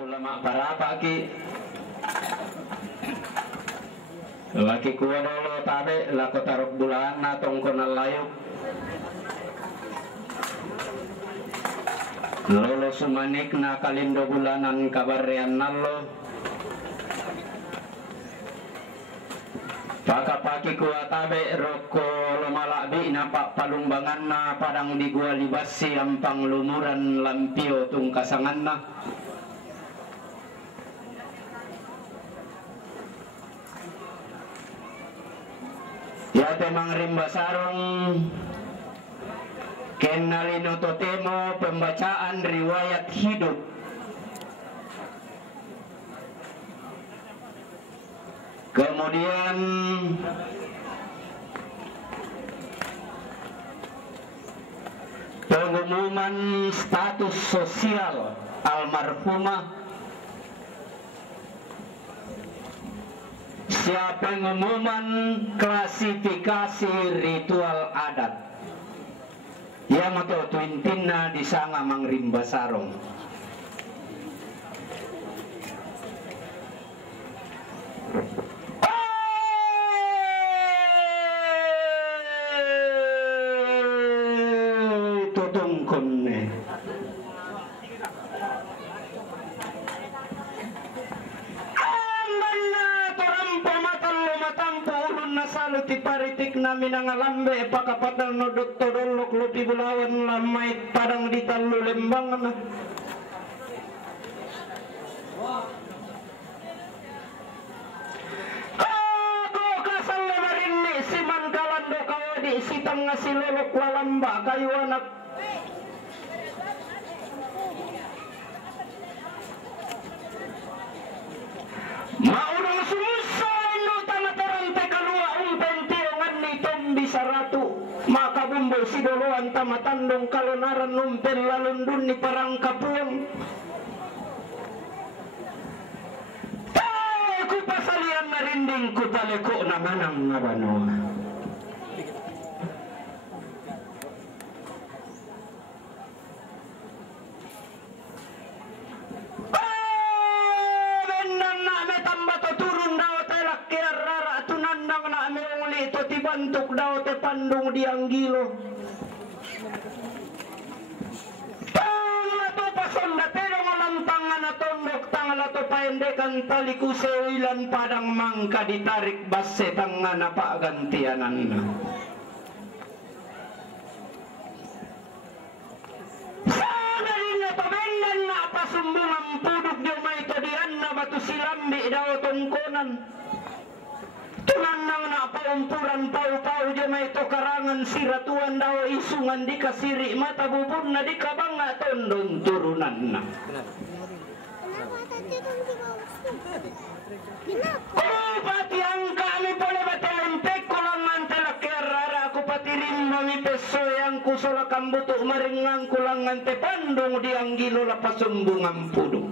tulama parapa ki laki kuwa dolo tabe lako tarok bulan na tongkonal layuk lolo sumanik na kalindo bulanan kabarian nalo pakapaki kuwa tabe roko lomalabi na palumbangan na padang di gua libasi ampang lumuran lampio tung kasangan na ya temang rimba sarong kenalino totemo pembacaan riwayat hidup kemudian pengumuman status sosial almarhumah, pengumuman klasifikasi ritual adat yang atau tuintina di sanga mangrimba sarong. Paritik namin ang alambe pakapatal no doktorolok lupi bulawan lamay padang di talu lembangan ako kasal lemarin ni siman kalando kawadi sitang nga silolok lalamba kayo anak maunang sumusa saratu maka bumbol si doloan tamatandong kalonaran numpen lalundun ni parang kapuang ku pasalian narinding ku taleko na manang ngabano ito tibantok daw te pandong dianggilo tanglato pasonda pero ngalantangan na tondok tanglato paendekan tali kusewilan padang mangka ditarik basse tangan na pagantianan na sana rin na pamendan na pasumbungan pudok diyo may todian na batu silambi daw tongkonan tunanang na paumpuran pau-pau jo may to karangan siratuan daw isungan di kasiri mata bubun na di kabang nga tondong turunan na oh pati ang kami pala batelempek ko lang antela kerara ako pati rin mami peso yang kusola kambuto maringang kulang ante pandong di ang gilo la pasumbungang pudong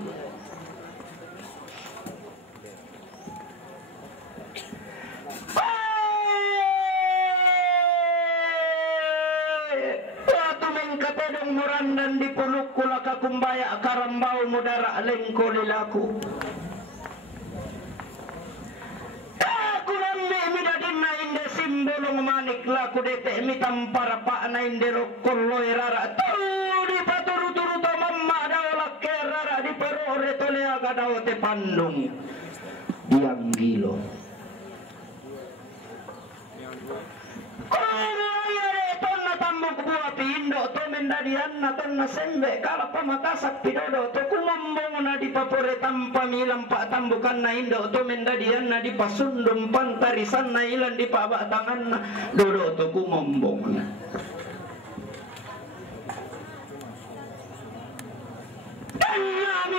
katedong murandan di puluk kula kakumbaya karambau mudara lengko lilaku aku lambi midadin na inde simbolong manik laku dete mitam para pa na inde lokoloy rara tau di paturu-turu to mamma daw lakke rara di perore toleaga daw te pandung diang gilo tambok buah pindo to mendadian na ton na sembe kala pamatasak pidodo to kumambong na di papore tampa milam pa tambukan na indo to mendadian na di pasundum pantarisan na ilan di pabatangan na dodo to kumambong na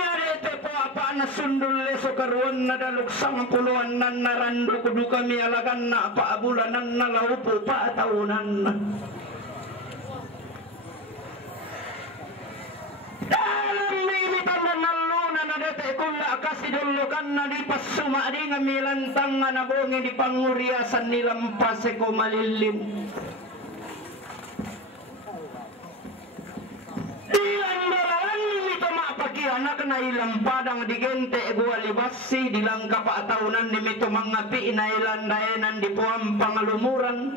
arete po apa na sundul leso karuan na daluk sang puluhan nan narandu kudu kami alagan na pa abulanan na laupo pa tahunan na dalam limitan dan naluna na dete kula kasidulukan na di pasuma di ngamilantang nga nabongi di panguriasan nilampase ko malilin ilan baralan limito mapakihan anak na ilang padang digente gualibasi dilang kapataunan ni mito mangapi na ilan daenan di puang pangalumuran.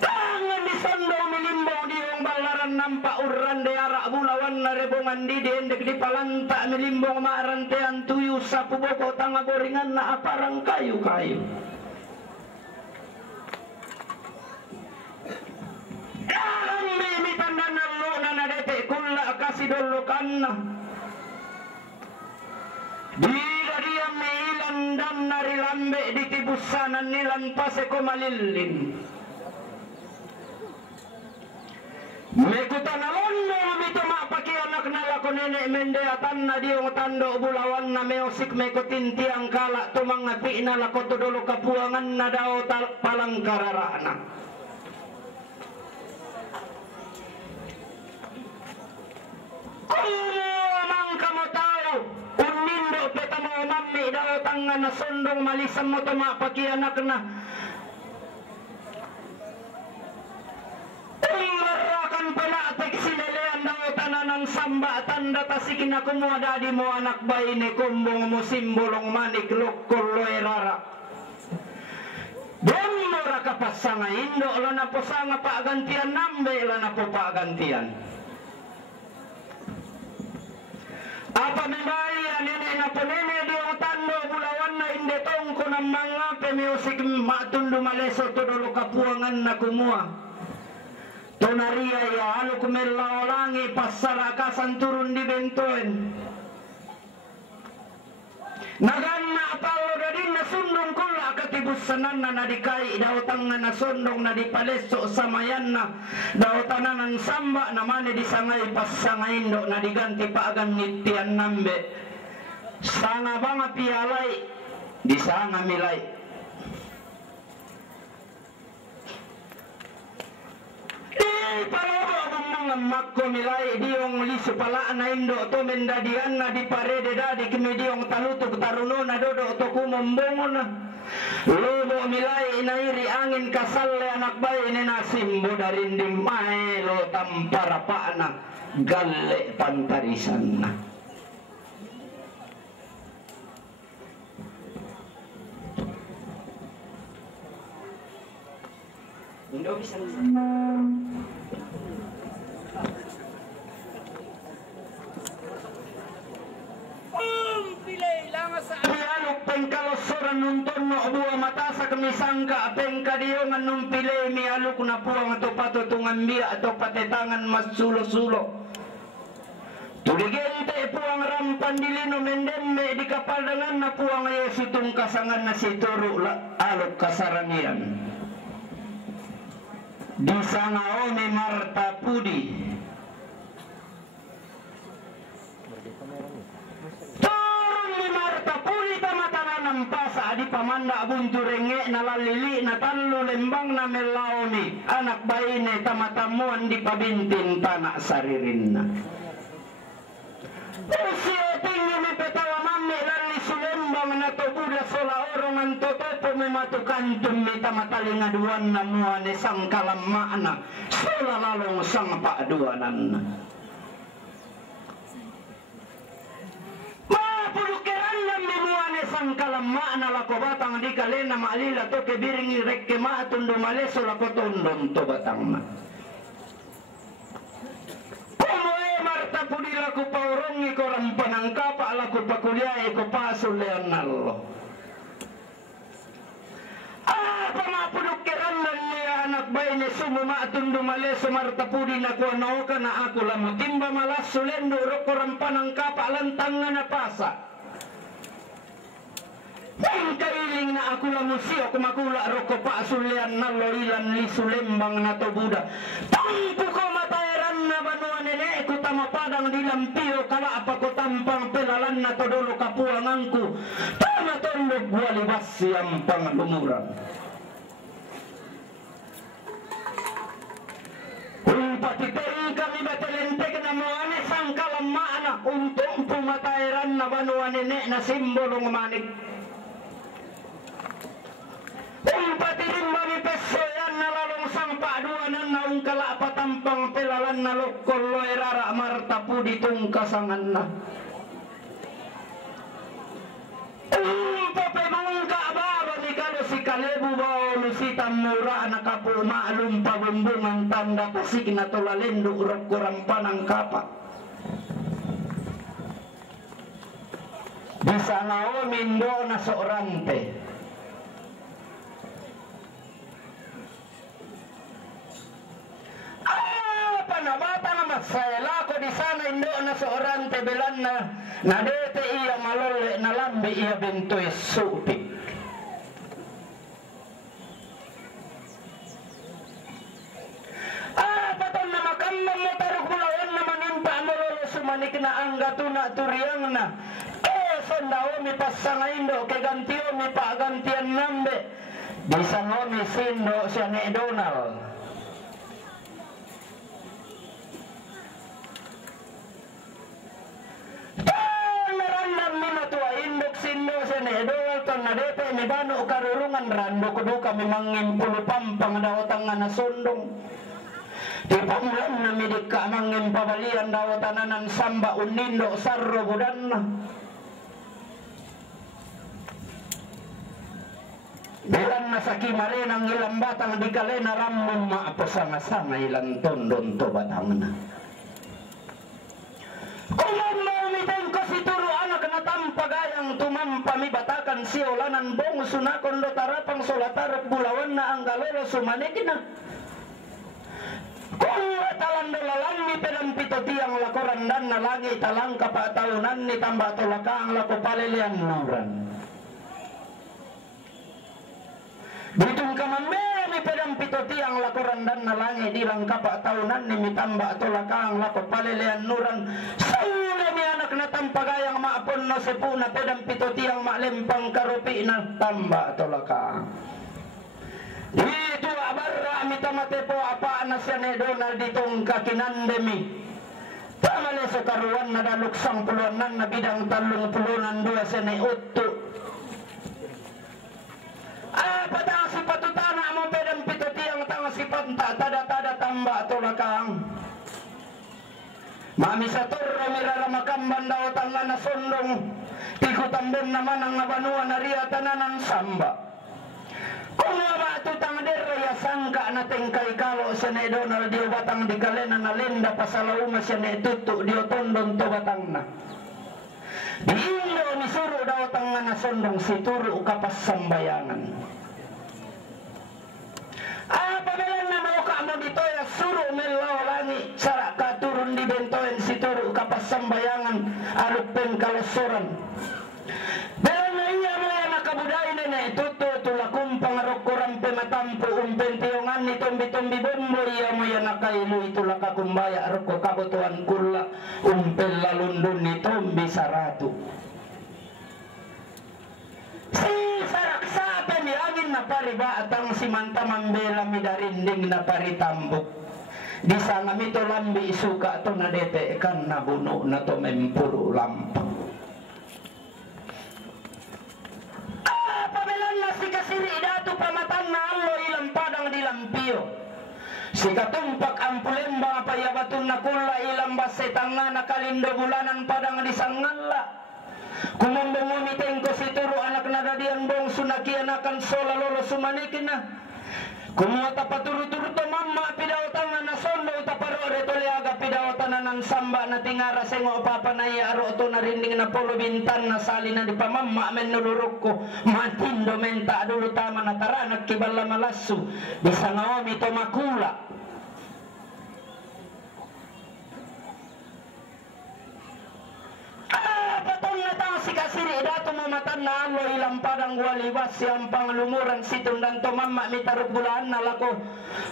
Tangan di sondong milimbong di yung balaran nampak uran de arak bulawan na rebongan di endek di palanta milimbong maarantean tuyu sa puboko tanga goringan na aparang kayu-kayu. Mimitan dan nalo na nadete kula kasih dolokan na. Bila dia meilan dan narilambe di tibusanan nilan paseko malilin. Mekutan alondo mito mapaki anak nala ko nenek mende atan na diong tando bulawan na meosik mekutin tiang kalak tumangapi na lako tudolo kapuangan na daw palang kararana. Kumang kamu tahu unindo peta mo mami daw tangan na sondong malisam mo tumapaki anak na. Umarakan palatik sinelean daw tanan samba tanda tasikin ako mo dadi mo anak bayi ni kumbong mo simbolong manik lokoloy rara. Don mo raka pasanga indo la na po sanga pagantian nambe la na po pagantian. Apa membayar nenek na po nenek di tando bulawan na indetong ko ng mga pemiusik matundu maleso tudolo kapuangan na kumua. Tonaria ya alu kumela olangi pasarakasan turun di bentoen. Naganna apalo dadin na sundong kula katibusanan na nadikai dautangan na sondong na dipaleso samayan na dautanan ng samba na mani disangay pasangaindo na diganti paagan nitian nambe. Sanga banga pialay disanga milay. Para mga makko milay diong liso pala na indo to mendadian na di parede dadi kimi diong talutog taruno na dodo to kumombongo na lobo milay inairi angin kasal anak bayi ni nasimbo dari di maelo tampara paana galle pantarisan na. Indo bisa pengkalosoran nunton no buah mata sa kamisangka pengka diongan nung pile mi aluk na puang atau patutungan mia atau patetangan mas sulo-sulo tuligente puang rampan dilino mendemme di kapal dengan na puang yesu tung kasangan na situru aluk kasaranian di sana ome Marta Pudi pasa di pamanda buntu renge nalalili natallo lembang na melaoni anak bayi ne tamatamuan di pabintin tanak saririn na usia tinggi me petawa mami lali sulembang na tobuda sola orongan totopo mematukan tumi tamataling aduan na muane sang kalamana sola lalong sang paaduanan na sang kalama na lako batang di kalena maalila to kebiringi rekke maatundo maleso lako tondon to batang ma kumoe Marta Pudi laku paurongi ko rampanang kapa laku pakuliay ko paso leonallo pamapudok kerandan niya anak bayi ni sumo maatundo maleso Marta Pudi na kuano ka na ako lamo timba malas sulendo roko rampanang kapa lantangan na pasa yang kailing na aku la musio kumakula roko pa sulian na lorilan li sulembang na tobuda tampu ko matairan na banuan nene ku tamapadang dilampio kala apa ko tampang pelalan na todolo kapuangangku tama tondok buali basi yang pangalumuran patiteng kami batelentek na moane sang kalamana untuk pumatairan na banuan nene na simbolong manik patirin bami pesoyan na lalong sang paaduanan na ungkala patampang pelalan na lokoloy rara Marta kalebu ditung kasangan na. Papemangka baba ni kalo si kalebu bao lusita mura nakapul maalum pabumbungan tanda pasik na tolalendo urap kurang panang kapa. Bisa ngao mindo na soorante. Panabata na masayala ko di sana indo na soorante belan na dete iya malole na lambi iya bentoy supik. Paton na makambang mo tarok mulawan na manimpa mo lolo sumanik na ang gatuna turiyang na. Sondao mi pasangaindo ke gantio mi pagantian nambe. Bisa ngomi sindo siya ni Donald. Narandam mi matua indok sindo siya ni Donald ton na depe mi bano karurungan rando kudu kami mangimpulu pampang dawatang nga nasundong. Di pamulan na mi dikka mangimpabalian dawatananan samba unindo sarro budan na. Bilang nasa kimare ng ilang batang di kalena ramong maapasanga-sanga ilang tondon to batang na. Kung maumitin ko si turo anak na tampagayang tumampami batakan si olanan bong sunakon lo tarapang solatarap bulawan na ang galero sumanikin na. Kung talandolalan ni penampito tiyang lakoran dan na lagi talang kapataunan ni tambatolaka ang lako palilian nuran. Ditong kamamera mi pedang pito tiang lakoran dan nalangi dilang kapak tahunan ni mitamba tolakang lako palelean nuran saule mi anak na tampagayang maapon no sepuna pedang pito tiang maklempang karupi na tamba tolakang. Dito abarra mi tamatepo apa na siya ni Donald ditong kakinandemi. Tamale sa karuan na daluksang puluanan na bidang talong pulunan dua siya ni Utto. Padang si patutana mo pedang pito tiyang tang si panta tada tamba tolakang. Mami sa torro miraramakam bandaw tanga na sondong. Tiko tambem naman ang nabanua na riya tananan samba. Kung nga tutang deraya sangka na tengkay kalo siya ni Donald diyo batang di kalena na lenda pasalauma siya ni tutu diyo tondon to batang na. Di Indo ni suru daw tanga na sondong si turu kapas sambayangan. Pagalan na mo ka mo dito ya suru melaw langi sara ka turun di bentoen si turu kapas sambayangan arupen kalosoran. Dalam na iya mo ya nakabuday na ituto tulakum pangarok kurang pematampu umpentiyongan ni tumbi bombo iya mo ya nakailu itulah kakumbaya aroko kabutuan kula umpel lalundun ni tumbi saratu. Si sarak sape mi angin na pariba atang si manta mambela mi darinding na paritambok. Di sana mi to lambi isuka to na dete kan nabuno na to mempuro lampa. Pamelan na si kasiri datu pamatang na allo ilang padang dilampio. Si katumpak ang pulemba payabatun na kula ilang basetanga na kalindo bulanan padang di sangala. Kumambong umiting ko si turo anak na dadiang bong sunakian akan sola lolo sumanikin na. Kumuata paturu-turu to mamma pidawatan na sondo utaparo retoliaga pidawatan na ng samba na tingara sengo papanaya aro to narinding na polo bintan na sali na di pa mamma men nulurok ko matindo menta adulu tama na taranak kibala malasu bisa ngaomi to makula. Patong na tang si kasiri dato mamatan na alo ilang padang walibas siyang panglumuran situn dan to mamma mitarot bulaan na lako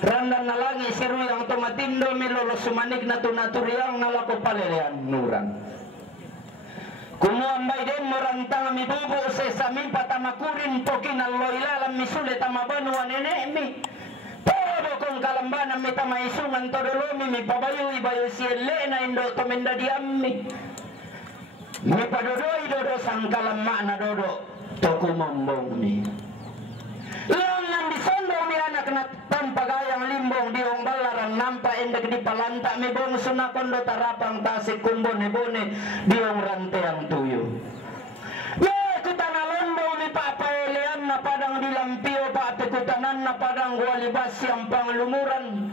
randan na langi siruyang to matindo milolo sumanig na to naturiyang na lako palelean nuran. Kumuang bay den morantang mi bubu sa samin patamakurin pokin allo ilalam misule tamabanuan enemi. Todo kong kalambanan mi tamaisungan todolomi mi pabayo ibayo sielle na indo to mendadiammi. Mi padodoi dodo sangkalam makna dodo toko mombong ni. Lang yang disondong ni anak na tampagayang limbong diong balaran nampak endak di palanta me bong suna kondo tarapang tasik kumbon bone biong ranteang tuyo. Ya kutana londo ni papaelean na padang dilampio pa kutanan na padang walibas yang panglumuran.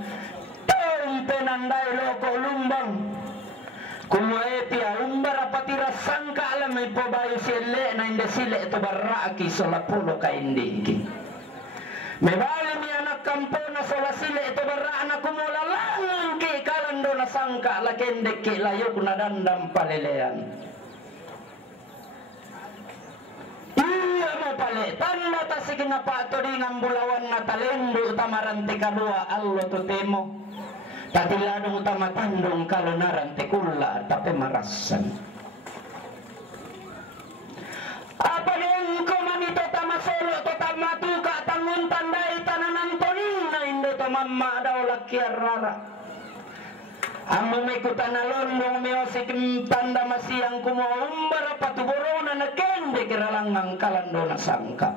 Penandai loko lumbang kumwae pia umbara patira sangka alam may pabayo sile na hindi sile ito baraki solapulo ka indiki may bali mi anak kampo na sola sile ito barra na kumula lang ki kalando na sangka lakendek ki layok na dandam palelean iya mo pale tanda tasig na pato di ngambulawan na talendo tamarante kadua allo tutemo tatiladong utama tandong kalonaran tekula tapi marasan. Apa yang ko manito tama solo to tama tuka tangun tandai tananan toning na indo to mamma daw lakiarara. Amo may kutanalondong miosik tanda masiyang kumuumbara patuborona na kende kiralangang kalando na sangka.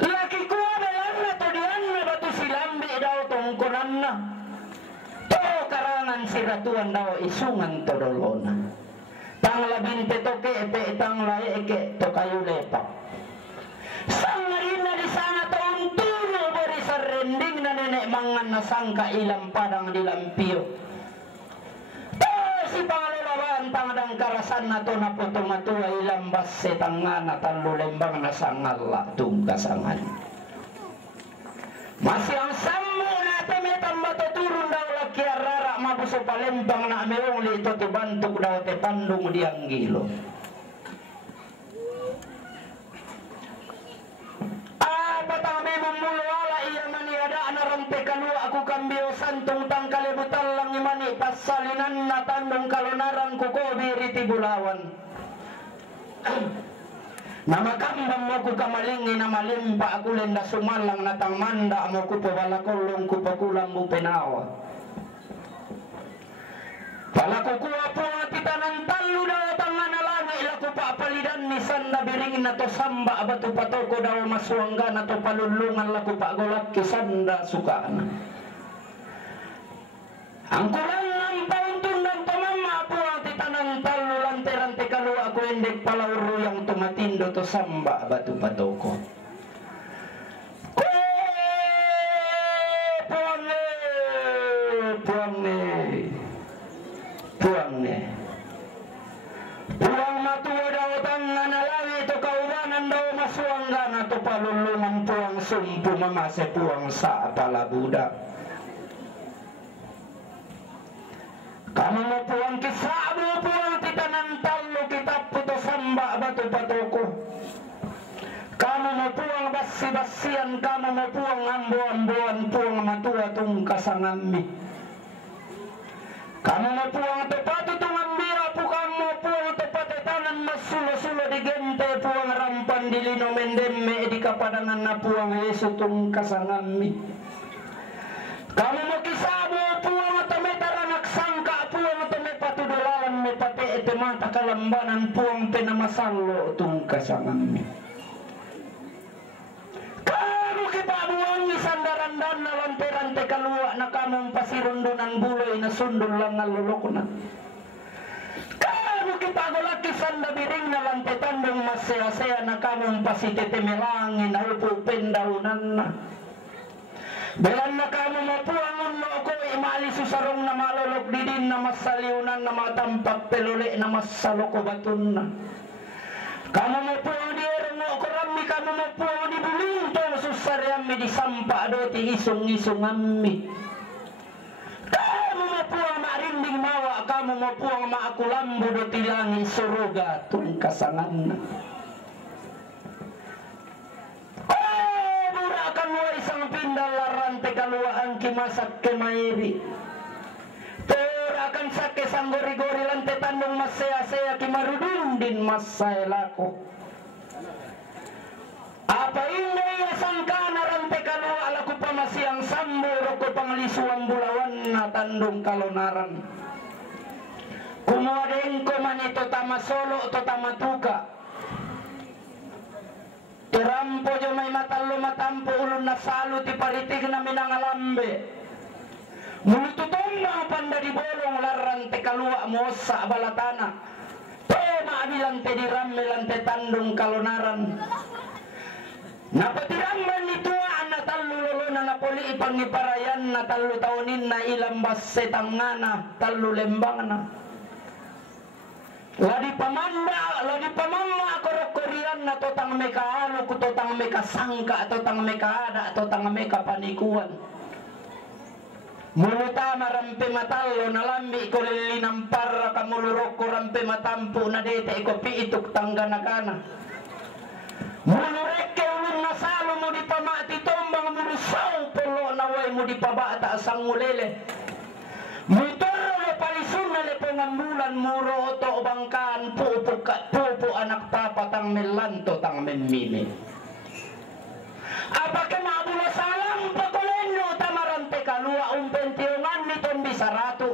Laki ko na to diyan na batu silambi daw tungkunan na. To karangan siratuan daw isungan todolona. Tang labing petoke epe tang lae eke to kayo lepak. Sangarin na di sana to untuno beri sarending na nenek mangan na sangka ilang padang dilampio. Si pangalalawan tangdang karasan na to na puto matua ilang base tangan na talulembang na sangala tungkasangan. Masih ang sammo na temetan matuturun daw lakiarara mabuso palembang na ameong lito te bantuk daw te pandung diang gilo. Patang memang mulu ala iya maniada anarante kalua aku kambio santung tang kalibutan lang imani pasalinan na tandong kalonaran kuko biriti bulawan. Nama kambang mo ku kamalingi na malimpa aku lenda sumalang na tang manda mo ku pabalakolong ku pakulang mo penawa. Palakukuha po nga titanang talo daw tangan alanga ilaku papalidan ni sanda biring na to samba abatu patoko daw maswangga na to palulungan laku pagolak kisanda sukana. Ang kurang ng pauntun ng tumama po ang titanang talo lante-rante kalu ako endek palawro yang tumatindo to samba abatu patoko. Puang matua daw tangan alangi to kaubanan daw maswangga na to palulungan puang sumpu mamase puang sa palabuda. Kamu mo puang kisabu puang titanang talo kitap puto samba batu patoko. Kamu mo puang basi-basian kamu mo puang ambo-amboan puang matua tung kasangami. Kamu mo puang tepatu tung ambira pu kamu puang tepate tanan masulo-sulo di gente puang rampan di lino mendeme di kapadangan na puang Yesu tung kasangami. Kamu mo kisabu puang tametaranak sangka puang temepatu dolawan me pate ete mata kalambanan puang penamasalo tung kasangami. Kamu kipabuang ni sandaran-dan na lanterante kalua na kamong pasirundunan buloy na sundol lang na lulok na. Kamu kipagulaki sandabiring na lantetandong masaya-saya na kamong pasitetemelangin na upupin daunan na. Belan na kamu mapuang unlo ko imali susarong na malolok didin na masaliunan na matampak peluli na masaloko batun na. Kamu mapuang di erong ko rami kamu mapuang di bulintong susariami di sampa doti isong-isong ammi. Kamu mapuang marinding mawa kamu mapuang maakulambo doti langit suruga tung kasangan na. Akan mo isang pindalaran te kaluaan kimasak kemairi. Pero akan sake sanggori-gori lante tandong masaya-saya kimarudun din masailako. Apa inday asangka narante kalua alaku pamasiang samburo ko panglisuang bulawan na tandong kalonaran. Kumuadeng ko man ito tama solo to tama tuka. Tirampo jo may matallo matampo ulun na salo ti paritig na minangalambe. Mulututong mga panda di bolong laran te kalua mo sa balatana. Maabilan te dirammelan te tandung kalonaran. Napatiramman nito na talo lolo na napoli ipangiparayan na talo taunin na ilambas setangana talo lembangana. Ladi pamama korok-korian na totang mekaano ko totang mekasangka totang mekaada totang mekapanikuan. Muluta marampe matalo nalambi ko lilinang para kamulurok ko rampe matampo na dete ko piituk tangganagana. Mulurek ke ulun nasalo mo di pamati tombang mulusaw polo naway mo di pabata asang mulele. Mutoro le palisun na le pengambulan muro oto bangkaan pupu anak papa tang melanto tang memimi. Apakah mabula salam pakoleno tamarante kalua umpentiungan niton bisaratu.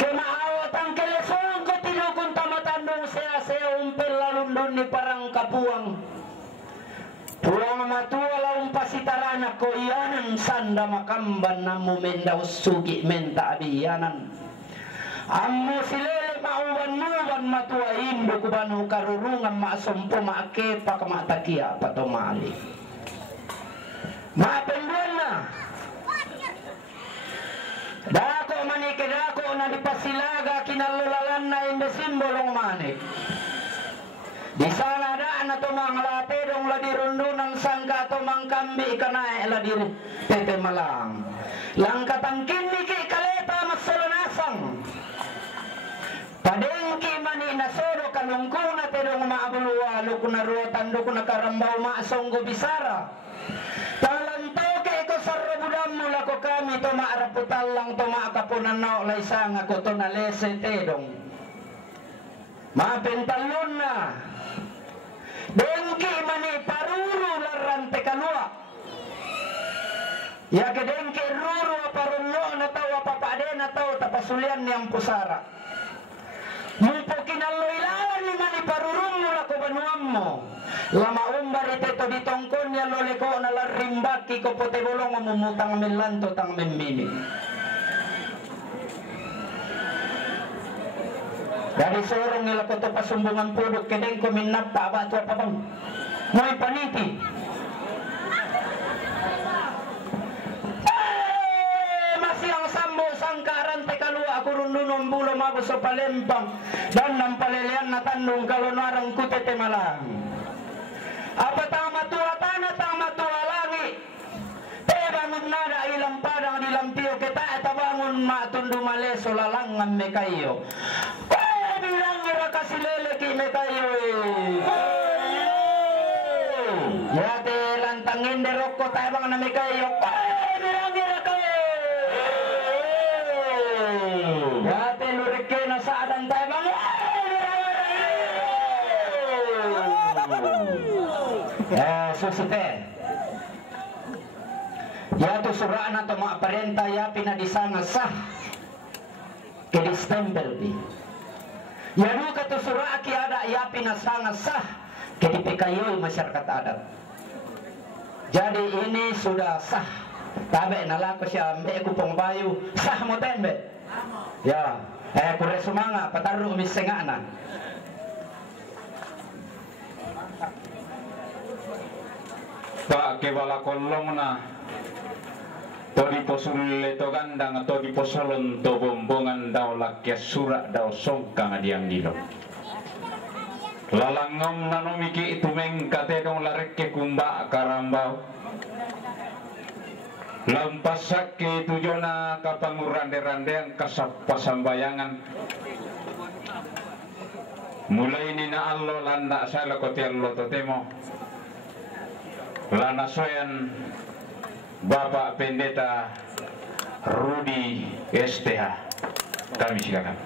Kemaawat ang kelesong ko tinukun tamatandong sea umpel lalundon ni parang kapuang. Pulang matua laung pasitarana ko iyanan sanda makamban na mumendaw sugi menta abiyanan. Ammo silele mauban matua imbo kubanu karurungan maasompo maakepa kamatakia patomali. Mapenduan na. Dako manike dako na dipasilaga kinalulalan na inde simbolong manik. Di sana daan na tumang late dong ladirundo ng sangka tumang kambi kanay ladir tete malang. Langkatang kiniki kaleta masalunasang. Padengki mani nasodo kalungkuna tedong maabuluwa luku na ruotan luku na karambaw maasonggo bisara. Talantoke ko sa robudam mula ko kami to maaraputal lang to maakapunan na laysang ako to nalese tedong. Mapentalon na. Dengki mani paruru larante kalua. Ya ke dengki ruru aparunlo na tao apapade na tao tapasulian niyang pusara. Mupo kinaloilawan ni mani parurum mula ko banuam mo. Lama umbar ite to ditongkon ya lole ko na larimbaki ko pote bolong mumutang melanto tang memini. Dari sorong nila ko to pasumbungan pudok kedeng ko minapa ba to pa bang. Moy paniti. Masiyang sambo sangkaran te kalua ako rundunon bulo mago sa palempang dan ng palilian na tandong kalonarang kutete malang. Apa tama tua tanah tama tua langi. Te bangun nada ilang padang dilampio kita bangun matundu maleso lalangan me kayo. Bilang ira kasilele ki me kayo. Ya te lantangin de rokko tabang na me kayo. Bilang ira kayo. Ya te lurike na saadan tabang. Susite. Ya tu suraan atau mga aparenta ya pinadisanga sah. Kedistembel di. Ya nu katu suraan ki ada ya pinasanga sah. Kedipikayoy masyarakat adat. Jadi ini sudah sah. Tabe nalako siya ambe kupong bayu sah mo tembe. Ya, kure sumanga pataru misengana. Pak kewala kolong na to di posulle to gandang to di posolon to bombongan daw lakya sura daw songka ngadiang dilo lalangong nanomiki itumeng katedong lareke kumba karambao lampasak ke tujona kapangurande-randeang kasapasambayangan mulai ni na allo landa sa lakotial lo totemo Lana soyan Bapak Pendeta Rudi STH. Kami silakan.